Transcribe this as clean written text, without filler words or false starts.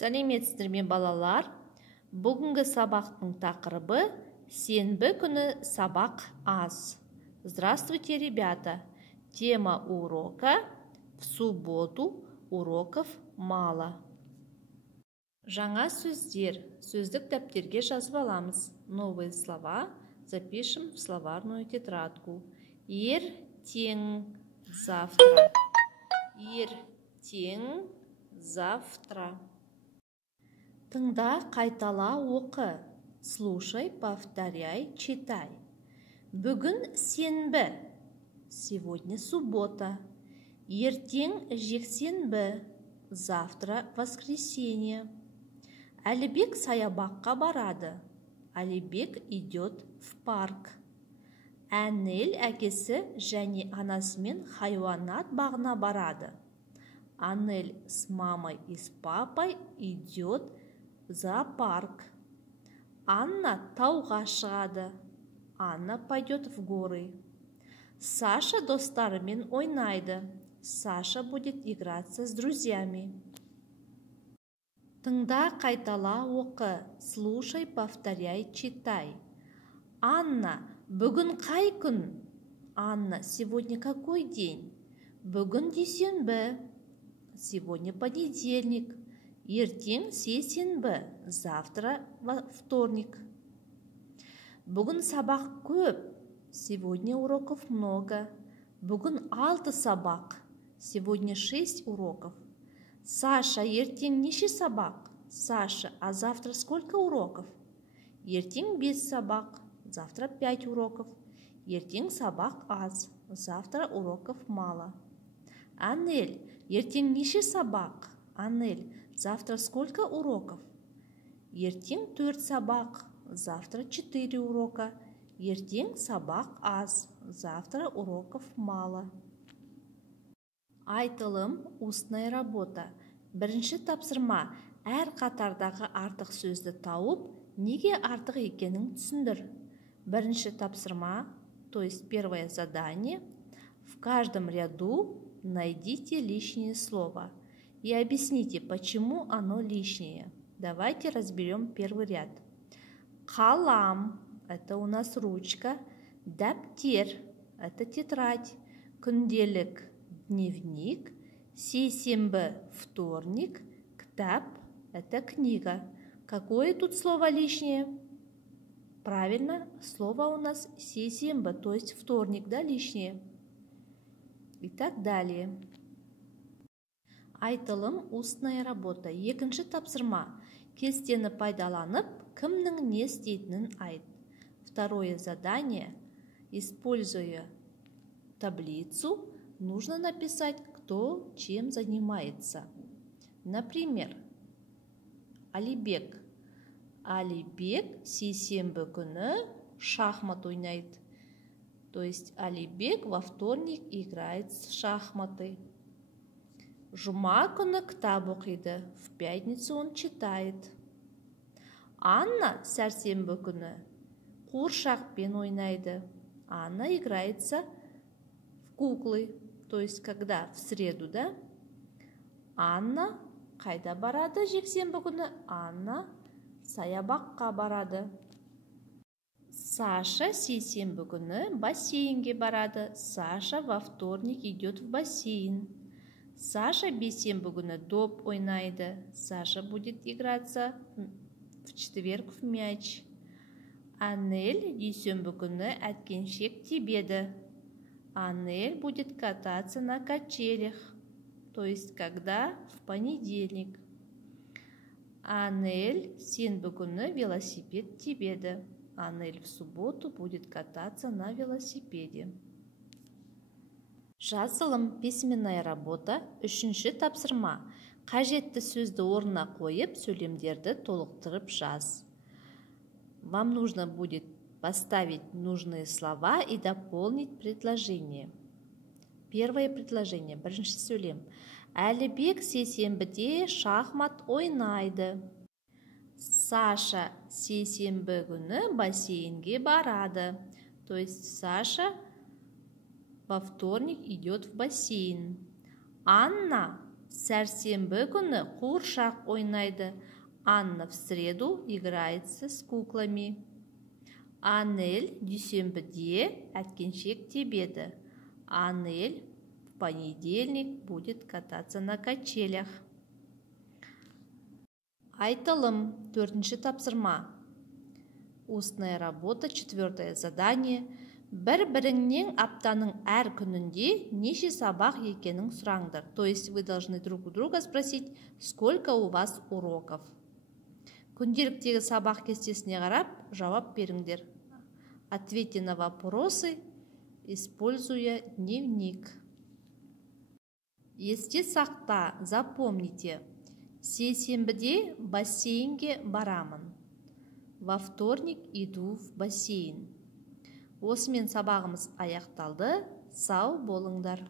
Сәлеметсіздер ме балалар? Бүгінгі сабақтың тақырыбы сенбі күні сабақ аз. Здравствуйте, ребята! Тема урока в субботу уроков мало. Жаңа сөздер. Сөздік дәптерге жазып аламыз. Новые слова запишем в словарную тетрадку. Ертең, завтра. Ертең, завтра. Тыңда, қайтала, оқы. Слушай, повторяй, читай. Бүгін сенбі. Сегодня суббота. Ертең жексенбі. Завтра воскресенье. Әлібек саябаққа барады. Әлібек идет в парк. Әнел әкесі және анасымен хайуанат бағына барады. Анель с мамой и с папой идет в зоопарк. Анна тауға шығады. Анна пойдет в горы. Саша достарымен ойнайды. Саша будет играться с друзьями. Тыңда, қайтала, оқы. Слушай, повторяй, читай. Анна, бүгін қай күн? Анна, сегодня какой день? Бүгін дүйсенбі. Сегодня понедельник. Ертең сейсенбі. Завтра вторник. Бүгін сабақ көп. Сегодня уроков много. Бүгін 6 сабақ. Сегодня 6 уроков. Саша, ертең неше сабақ? Саша, а завтра сколько уроков? Ертең 5 сабақ. Завтра 5 уроков. Ертең сабақ аз. Завтра уроков мало. Анель, ертең неше сабақ? Анель, завтра сколько уроков? Ертең 4 сабақ. Завтра 4 урока. Ертең сабақ аз. Завтра уроков мало. Айтылым, устная работа. Бірінші тапсырма. Әр қатардағы артық сөзді тауып, неге артық екенін түсіндір. Бірінші тапсырма, то есть первое задание. В каждом ряду найдите лишнее слово и объясните, почему оно лишнее. Давайте разберем первый ряд. Қалам – это у нас ручка. Дәптер – это тетрадь. Күнделік – дневник. Сейсенбі – вторник. Кітап – это книга. Какое тут слово лишнее? Правильно, слово у нас сейсенбі, то есть вторник, да, лишнее. И так далее. Айтылым, устная работа. Екінші тапсырма. Кестені пайдаланып, кімнің не істейтінін айт. Второе задание. Используя таблицу, нужно написать, кто чем занимается. Например, Алибек. Алибек сейсенбі күні шахмат ойнайды. То есть Алибек во вторник играет в шахматы. Жұма күні кітап оқиды. В пятницу он читает. Анна сәрсенбі күні қуыршақпен ойнайды. Анна играется в куклы. То есть когда в среду, да? Анна қайда барады жексенбі күні? Анна саябаққа барады. Саша сейсенбі күні бассейнге барады. Саша во вторник идет в бассейн. Саша бейсенбі күні доп ойнайды. Саша будет играться в четверг в мяч. Анель дүйсенбі күні әткеншек тебеді. Анель будет кататься на качелях. То есть когда? В понедельник. Анель сенбі күні велосипед тебеді. Анель в субботу будет кататься на велосипеде. Жазылым, письменная работа. Үшінші тапсырма. Қажетті сөзді орнына қойып, сөйлемдерді толықтырып жаз. Вам нужно будет поставить нужные слова и дополнить предложение. Первое предложение. Бірінші сөйлем. Әлібек сейсенбіде шахмат ойнайды. Саша сейсенбі күні бассейнге барады. То есть Саша во вторник идет в бассейн. Анна Сәрсенбі күні қуыршақ ойнайды. Анна в среду играется с куклами. Анель дүйсенбіде әткеншек тебеді. Анель в понедельник будет кататься на качелях. Айтылым. 4-ші тапсырма. Устная работа. 4-е задание. Бір-біріңнен аптаның әр күнінде неше сабақ екенін сұраңдар. То есть вы должны друг у друга спросить, сколько у вас уроков. Күнделіктегі сабақ кестесіне қарап, жауап беріңдер. Ответьте на вопросы, используя дневник. Есте сақта, запомните. Сейсенбіде бассейнге барамын. Во вторник иду в бассейн. Осымен сабағымыз аяқталды. Сау болыңдар.